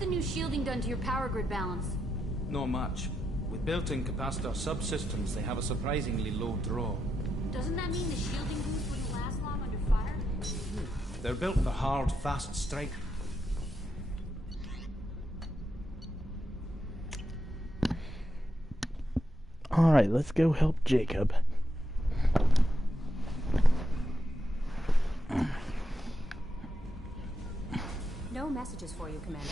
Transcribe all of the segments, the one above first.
the new shielding done to your power grid balance? Not much. With built-in capacitor subsystems, they have a surprisingly low draw. Doesn't that mean the shielding boost wouldn't last long under fire? They're built for hard, fast strike. Alright, let's go help Jacob. No messages for you, Commander.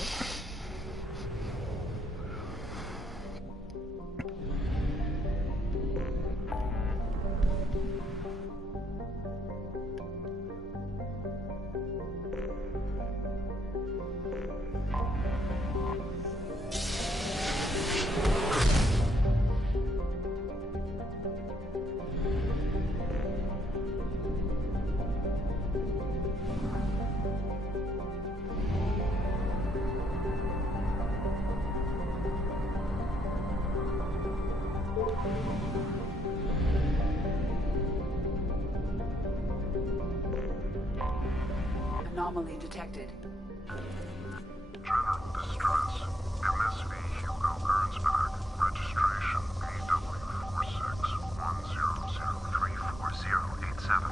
Anomaly detected. General distress. MSV Hugo Gernsback. Registration BW4610034087.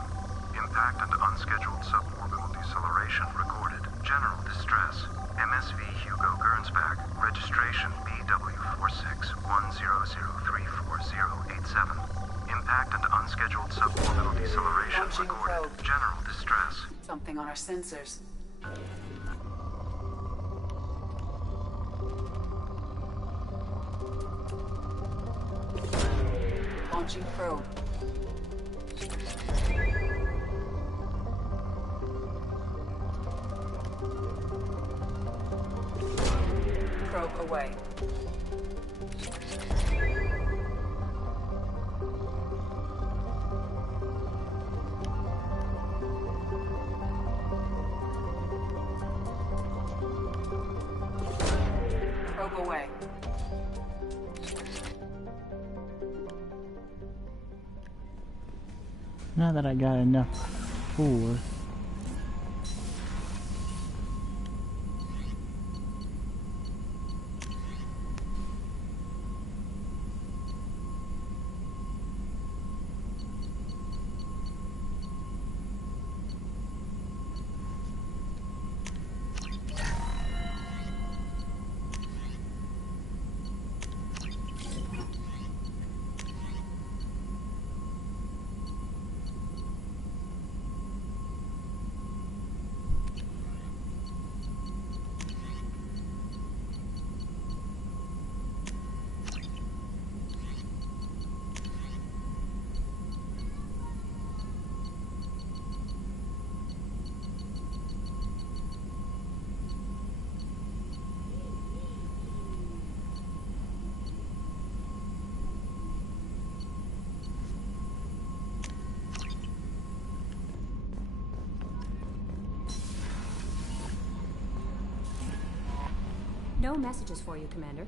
Impact and unscheduled suborbital deceleration recorded. General distress. MSV Hugo Gernsback. Registration BW4610034087. Impact and unscheduled suborbital deceleration Launching recorded. probe. General distress. Something on our sensors. Launching probe. Probe away. Probe away. Now that I got enough for... No messages for you, Commander.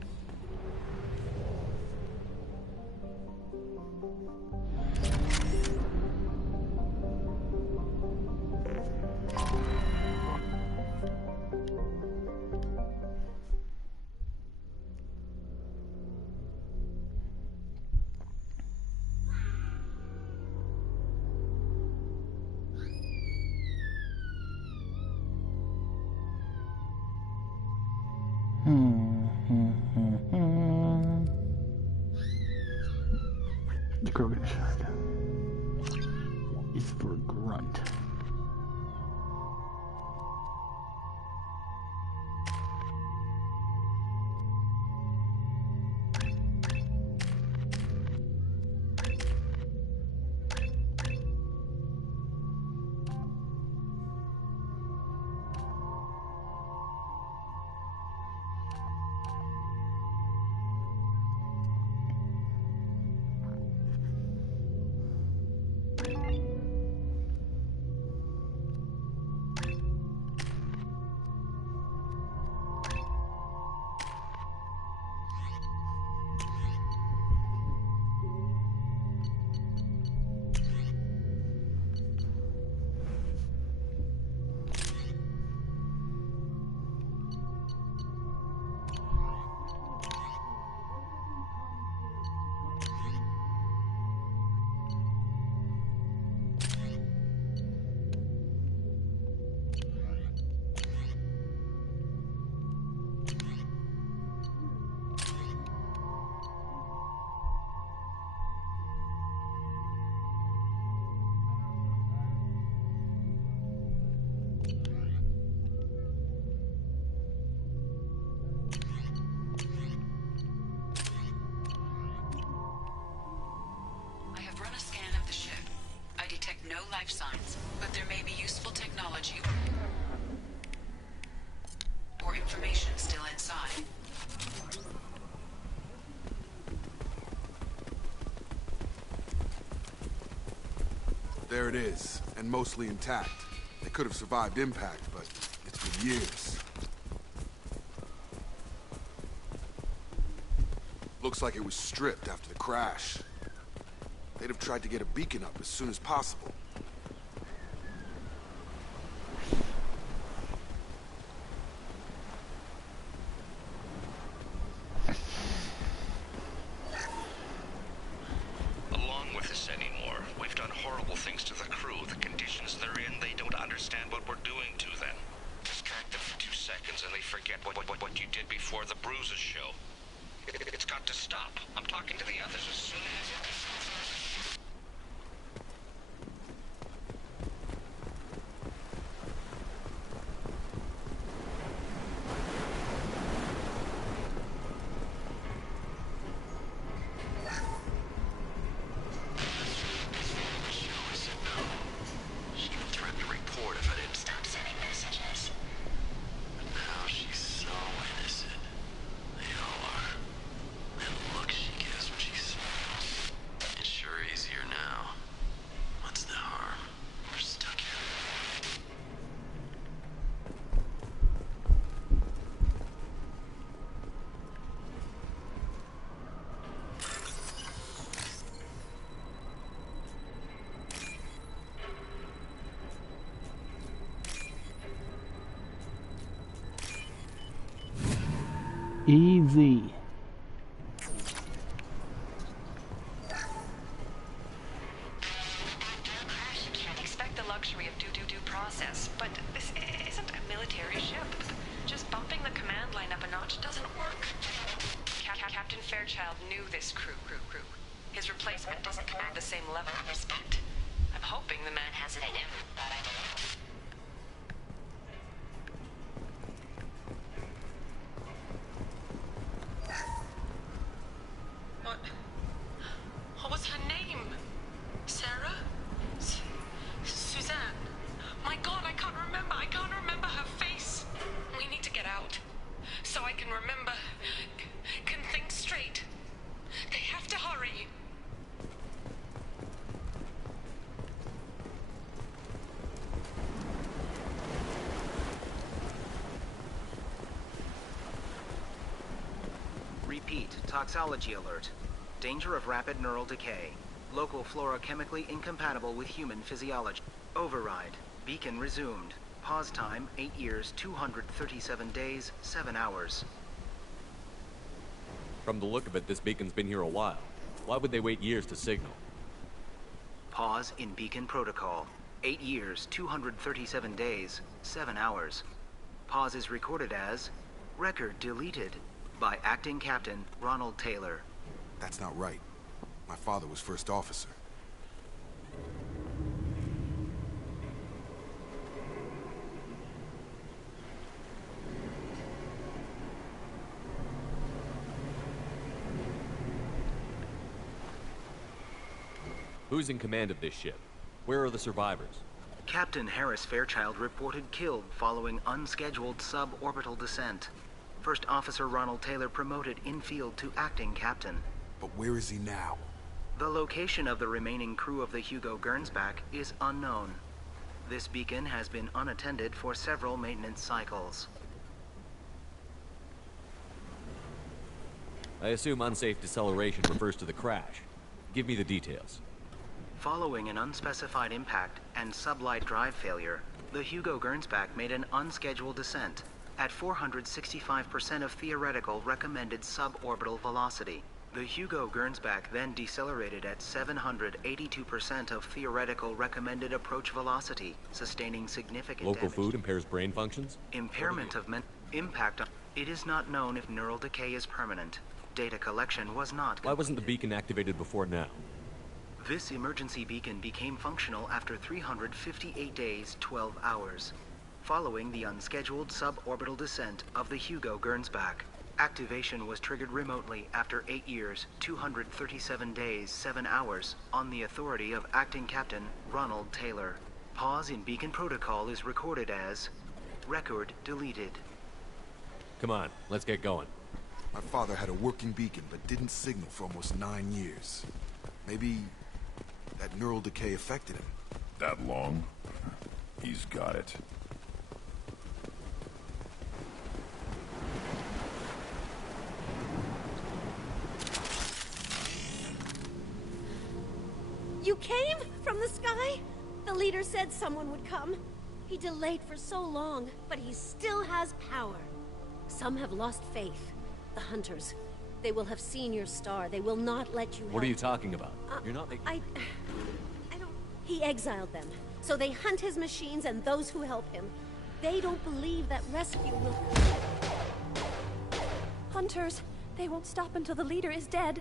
The Krogan shotgun is for grunt. life signs, but there may be useful technology or information still inside. There it is, and mostly intact. They could have survived impact, but it's been years. Looks like it was stripped after the crash. They'd have tried to get a beacon up as soon as possible. Along with this anymore. We've done horrible things to the crew. The conditions they're in, they don't understand what we're doing to them. Distract them for 2 seconds and they forget what you did before the bruises show. It's got to stop. I'm talking to the others as soon as it... Easy. Can't expect the luxury of due process, but this isn't a military ship. Just bumping the command line up a notch doesn't work. Captain Fairchild knew this crew. His replacement doesn't command the same level of respect. I'm hoping the man has it in him, but I don't know. What was her name? Sarah? Suzanne? My God, I can't remember her face. We need to get out. So I can remember. Can think straight. They have to hurry. Repeat, toxology alert. Danger of rapid neural decay. Local flora chemically incompatible with human physiology. Override. Beacon resumed. Pause time, 8 years, 237 days, 7 hours. From the look of it, this beacon's been here a while. Why would they wait years to signal? Pause in beacon protocol. 8 years, 237 days, 7 hours. Pause is recorded as record deleted by Acting Captain Ronald Taylor. That's not right. My father was first officer. Who's in command of this ship? Where are the survivors? Captain Harris Fairchild reported killed following unscheduled suborbital descent. First Officer Ronald Taylor promoted in-field to acting captain. But where is he now? The location of the remaining crew of the Hugo Gernsback is unknown. This beacon has been unattended for several maintenance cycles. I assume unsafe deceleration refers to the crash. Give me the details. Following an unspecified impact and sublight drive failure, the Hugo Gernsback made an unscheduled descent at 465% of theoretical recommended suborbital velocity. The Hugo Gernsback then decelerated at 782% of theoretical recommended approach velocity, sustaining significant Local damage. food impairs brain functions? Impairment of impact on... It is not known if neural decay is permanent. Data collection was not completed. Why wasn't the beacon activated before now? This emergency beacon became functional after 358 days, 12 hours, following the unscheduled suborbital descent of the Hugo Gernsback. Activation was triggered remotely after 8 years, 237 days, 7 hours, on the authority of Acting Captain Ronald Taylor. pause in beacon protocol is recorded as record deleted. Come on, let's get going. My father had a working beacon, but didn't signal for almost 9 years. Maybe that neural decay affected him. That long? He's got it. You came from the sky? The leader said someone would come. He delayed for so long, but he still has power. Some have lost faith. The hunters. They will have seen your star. They will not let you What are you talking about? You're not making... I don't... He exiled them. So they hunt his machines and those who help him. They don't believe that rescue will... Hunters. They won't stop until the leader is dead.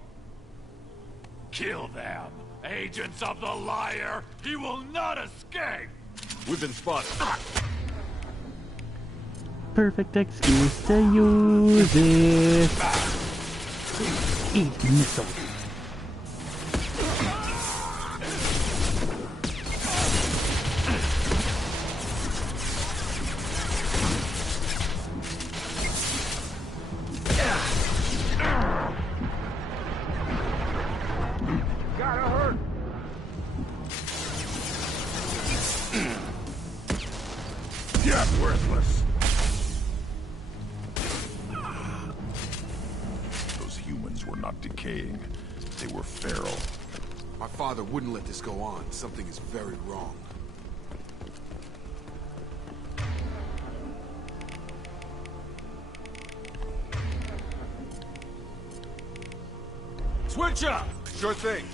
Kill them! Agents of the liar! He will not escape! We've been spotted. Perfect excuse to use it. Eat missile. Worthless. Those humans were not decaying. They were feral. My father wouldn't let this go on. Something is very wrong. Switch up! Sure thing.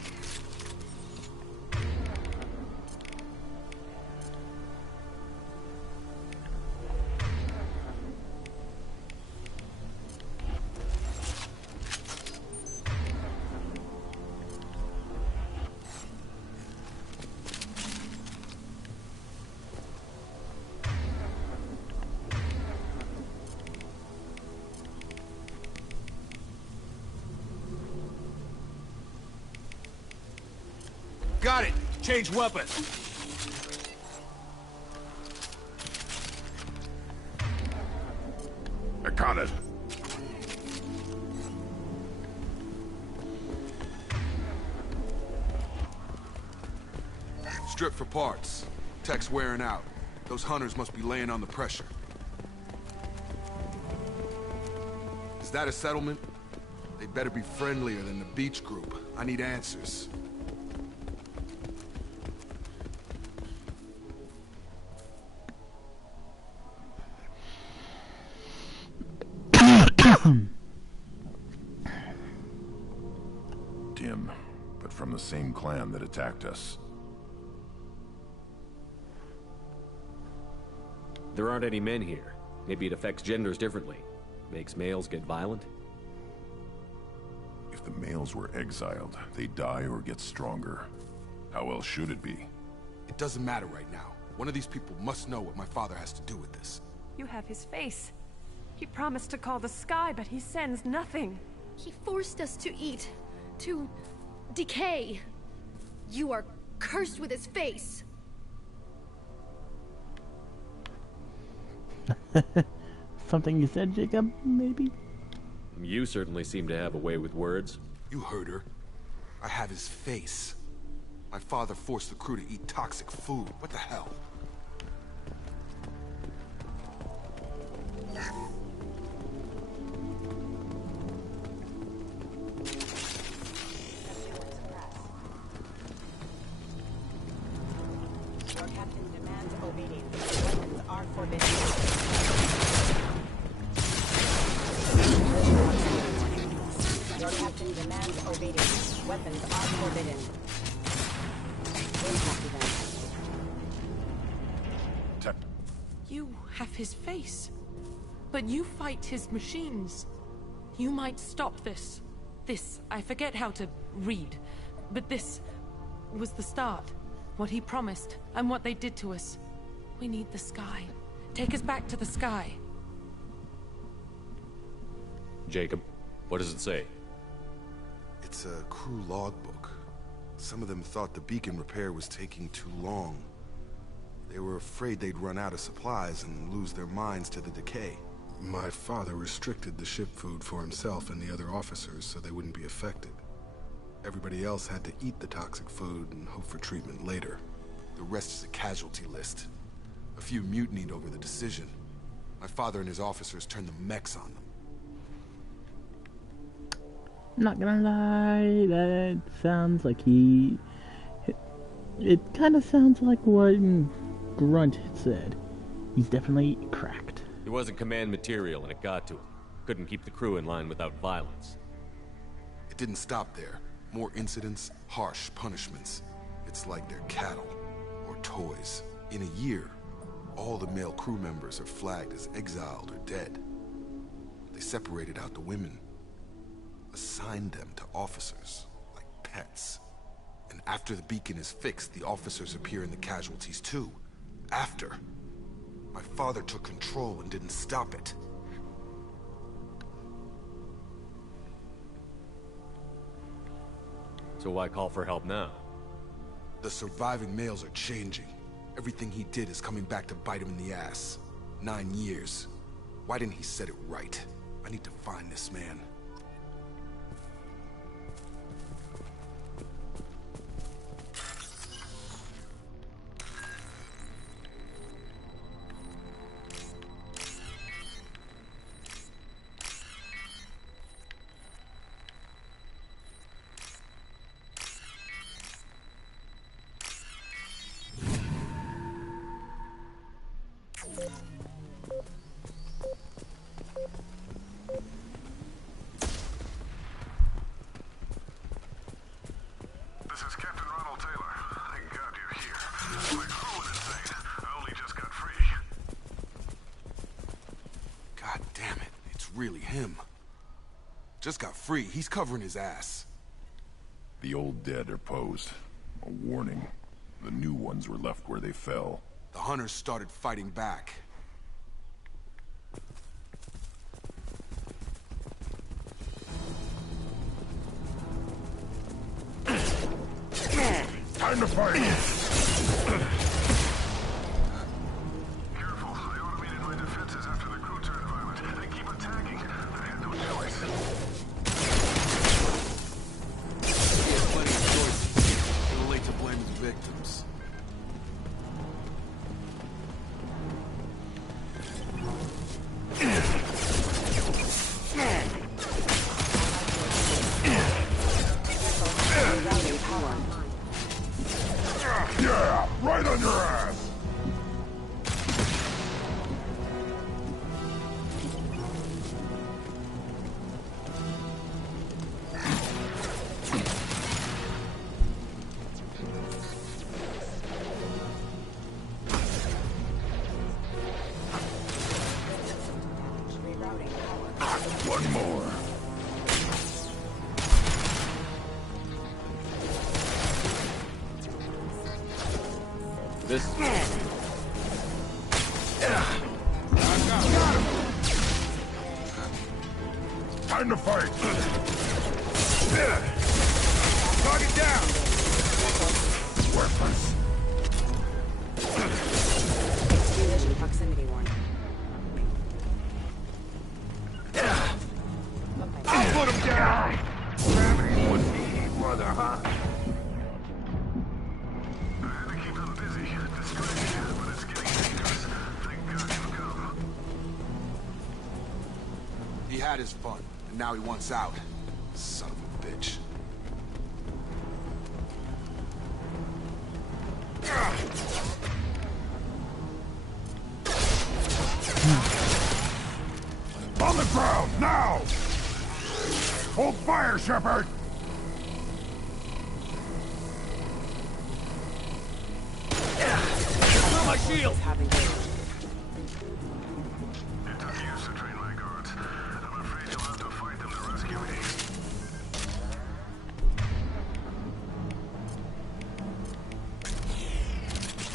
Got it! Change weapons! I got it. Strip for parts. Tech's wearing out. Those hunters must be laying on the pressure. Is that a settlement? They better be friendlier than the beach group. I need answers. Dim, but from the same clan that attacked us. There aren't any men here. Maybe it affects genders differently. Makes males get violent? If the males were exiled, they die or get stronger. How else should it be? It doesn't matter right now. One of these people must know what my father has to do with this. You have his face. He promised to call the sky, but he sends nothing. He forced us to eat. To decay. You are cursed with his face. Something you said, Jacob, maybe? You certainly seem to have a way with words. You heard her. I have his face. My father forced the crew to eat toxic food. What the hell? Your captain demands obedience. Weapons are forbidden. Your captain demands obedience. Weapons are forbidden. We'll copy them. You have his face. But you fight his machines. You might stop this. This, I forget how to read. But this was the start. What he promised, and what they did to us. We need the sky. Take us back to the sky. Jacob, what does it say? It's a crew logbook. Some of them thought the beacon repair was taking too long. They were afraid they'd run out of supplies and lose their minds to the decay. My father restricted the ship food for himself and the other officers so they wouldn't be affected. Everybody else had to eat the toxic food and hope for treatment later. The rest is a casualty list. A few mutinied over the decision. My father and his officers turned the mechs on them. Not gonna lie, that sounds like he... It kind of sounds like what Grunt had said. He's definitely cracked. He wasn't command material and it got to him. Couldn't keep the crew in line without violence. It didn't stop there. More incidents, harsh punishments. It's like they're cattle or toys. In a year, all the male crew members are flagged as exiled or dead. They separated out the women, assigned them to officers like pets. And after the beacon is fixed, the officers appear in the casualties too. After. My father took control and didn't stop it. So why call for help now? The surviving males are changing. Everything he did is coming back to bite him in the ass. 9 years. Why didn't he set it right? I need to find this man. Really him. Just got free. He's covering his ass. The old dead are posed. A warning. The new ones were left where they fell. The hunters started fighting back. Time to fight! Yeah, right on your ass! One more. This... Time to fight! Target down! Worthless. Extinguishing proximity warning. I'll put him down! Gravity wouldn't be brother, huh? He had his fun, and now he wants out. Son of a bitch. On the ground, now! Hold fire, Shepard! Through my shield!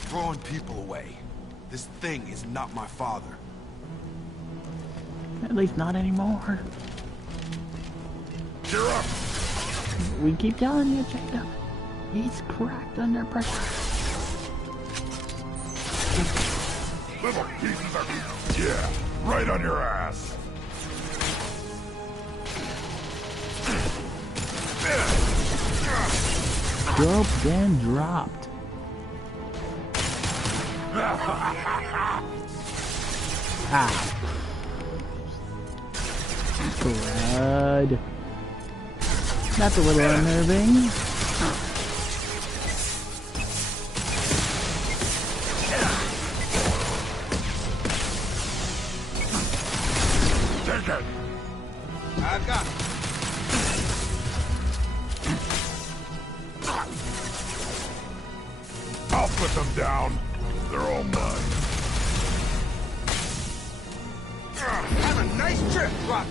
Throwing people away. This thing is not my father. At least not anymore. Cheer up! We keep telling you, Jacob. He's cracked under pressure. Little pieces of... Yeah, right on your ass. Doped and dropped. Ah. Blood. That's a little unnerving. Take it. I've got it. I'll put them down. They're all mine. Have a nice trip, Rock.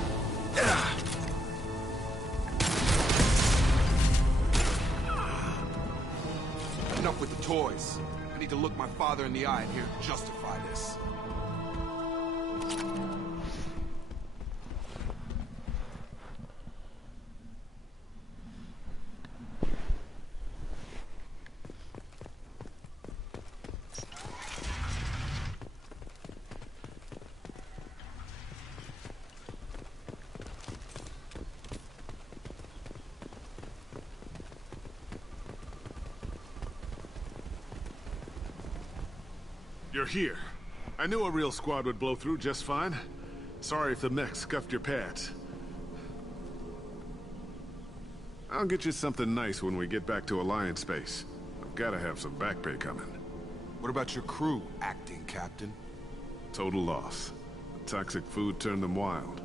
Enough with the toys. I need to look my father in the eye and hear him justify this. You're here. I knew a real squad would blow through just fine. Sorry if the mech scuffed your pads. I'll get you something nice when we get back to Alliance space. I've gotta have some back pay coming. What about your crew, acting captain? Total loss. The toxic food turned them wild.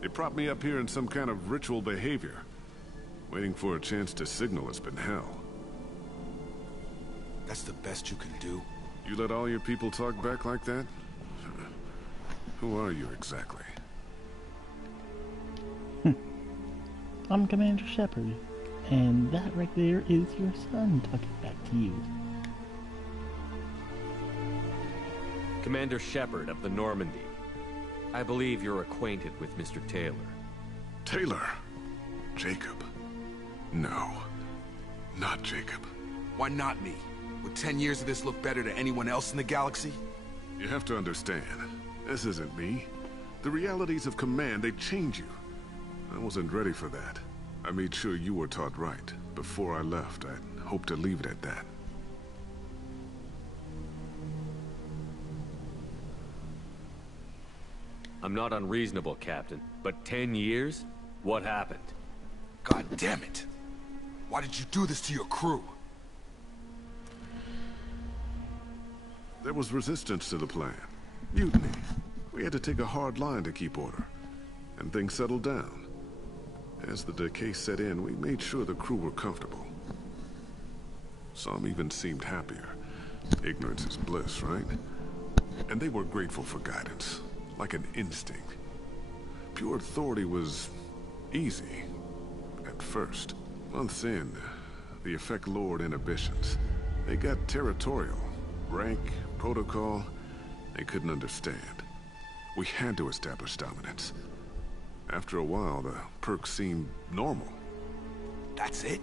They propped me up here in some kind of ritual behavior. Waiting for a chance to signal has been hell. That's the best you can do? You let all your people talk back like that? Who are you exactly? I'm Commander Shepard, and that right there is your son talking back to you. Commander Shepard of the Normandy. I believe you're acquainted with Mr. Taylor. Taylor? Jacob? No. Not Jacob. Why not me? Would 10 years of this look better to anyone else in the galaxy? You have to understand, this isn't me. The realities of command, they change you. I wasn't ready for that. I made sure you were taught right. Before I left, I hoped to leave it at that. I'm not unreasonable, Captain, but 10 years? What happened? God damn it! Why did you do this to your crew? There was resistance to the plan. Mutiny. We had to take a hard line to keep order. And things settled down. As the decay set in, we made sure the crew were comfortable. Some even seemed happier. Ignorance is bliss, right? And they were grateful for guidance, like an instinct. Pure authority was easy, at first. Months in, the effect lowered inhibitions. They got territorial. Rank, protocol, they couldn't understand. We had to establish dominance. After a while, the perks seemed normal. That's it?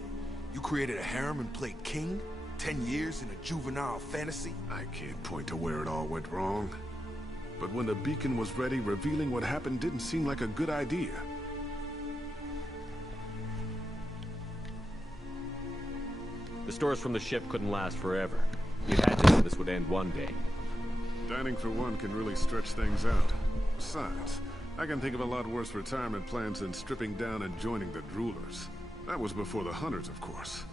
You created a harem and played king? 10 years in a juvenile fantasy? I can't point to where it all went wrong. But when the beacon was ready, revealing what happened didn't seem like a good idea. The stores from the ship couldn't last forever. You had to know this would end one day. Dining for one can really stretch things out. Besides, I can think of a lot worse retirement plans than stripping down and joining the Droolers. That was before the Hunters, of course.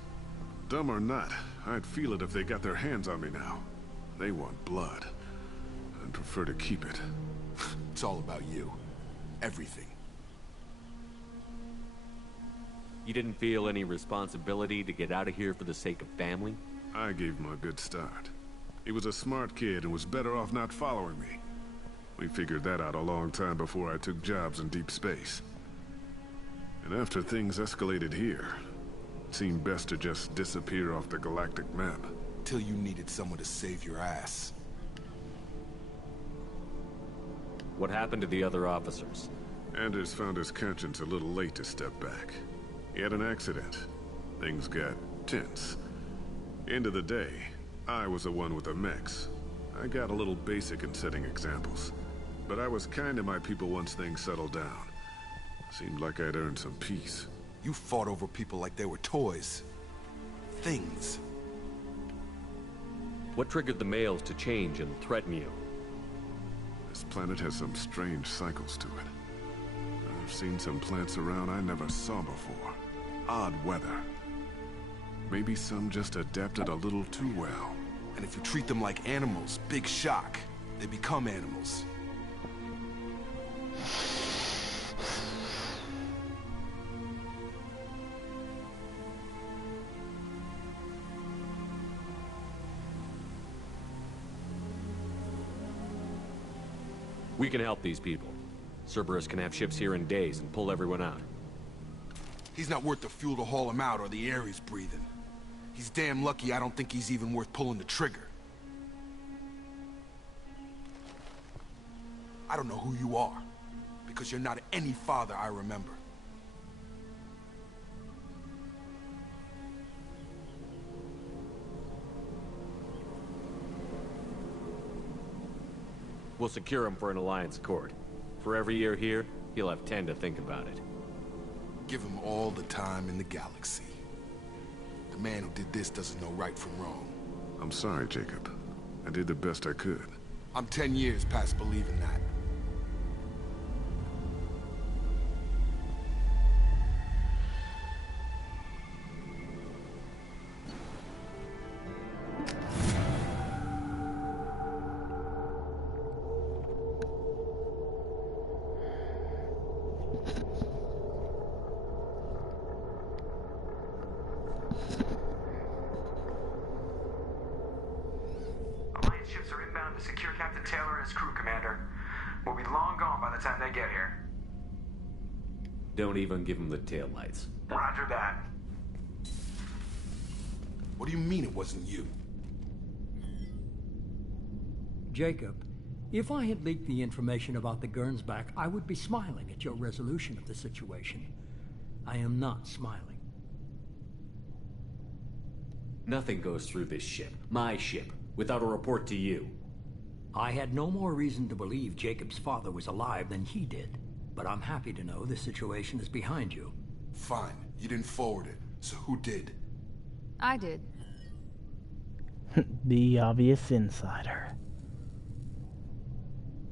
Dumb or not, I'd feel it if they got their hands on me now. They want blood. I'd prefer to keep it. It's all about you. Everything. You didn't feel any responsibility to get out of here for the sake of family? I gave him a good start. He was a smart kid and was better off not following me. We figured that out a long time before I took jobs in deep space. And after things escalated here, it seemed best to just disappear off the galactic map. Till you needed someone to save your ass. What happened to the other officers? Anders found his conscience a little late to step back. He had an accident. Things got tense. End of the day, I was the one with the mechs. I got a little basic in setting examples. But I was kind to my people once things settled down. Seemed like I'd earned some peace. You fought over people like they were toys. Things. What triggered the males to change and threaten you? This planet has some strange cycles to it. I've seen some plants around I never saw before. Odd weather. Maybe some just adapted a little too well. And if you treat them like animals, big shock. They become animals. We can help these people. Cerberus can have ships here in days and pull everyone out. He's not worth the fuel to haul him out or the air he's breathing. He's damn lucky I don't think he's even worth pulling the trigger. I don't know who you are, because you're not any father I remember. We'll secure him for an alliance accord. For every year here, he'll have 10 to think about it. Give him all the time in the galaxy. The man who did this doesn't know right from wrong. I'm sorry, Jacob. I did the best I could. I'm 10 years past believing that. Alliance ships are inbound to secure Captain Taylor and his crew, Commander. We'll be long gone by the time they get here. Don't even give him the taillights. Roger that. What do you mean it wasn't you? Jacob, if I had leaked the information about the Gernsback, I would be smiling at your resolution of the situation. I am not smiling. Nothing goes through this ship, my ship, without a report to you. I had no more reason to believe Jacob's father was alive than he did. But I'm happy to know the situation is behind you. Fine. You didn't forward it. So who did? I did. The obvious insider.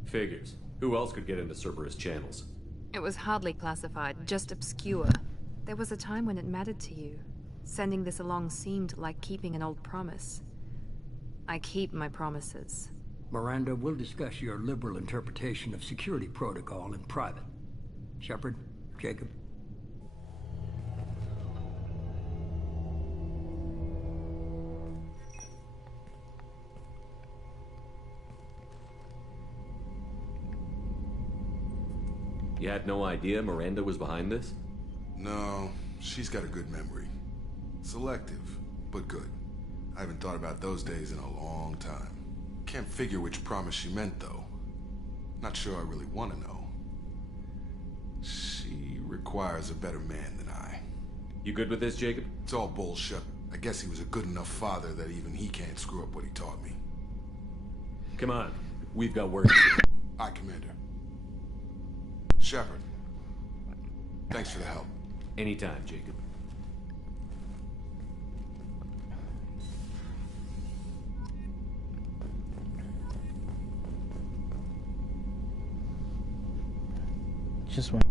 Figures. Who else could get into Cerberus channels? It was hardly classified, just obscure. There was a time when it mattered to you. Sending this along seemed like keeping an old promise. I keep my promises. Miranda, we'll discuss your liberal interpretation of security protocol in private. Shepard, Jacob. You had no idea Miranda was behind this? No, she's got a good memory. Selective, but good. I haven't thought about those days in a long time. Can't figure which promise she meant, though. Not sure I really want to know. She requires a better man than I. You good with this, Jacob? It's all bullshit. I guess he was a good enough father that even he can't screw up what he taught me. Come on. We've got work to do. Aye, Commander. Shepard. Thanks for the help. Anytime, Jacob. Just one.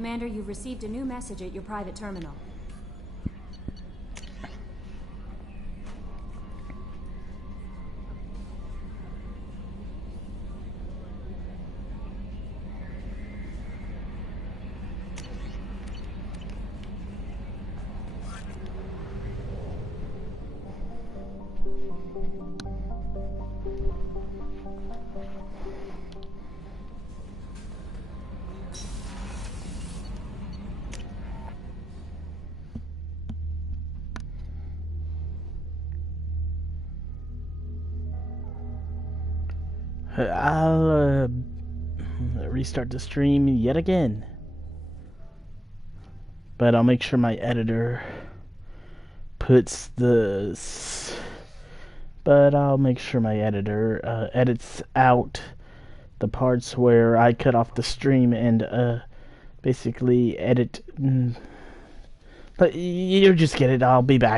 Commander, you've received a new message at your private terminal. I'll restart the stream yet again. But I'll make sure my editor edits out the parts where I cut off the stream and basically edit. But you just get it. I'll be back.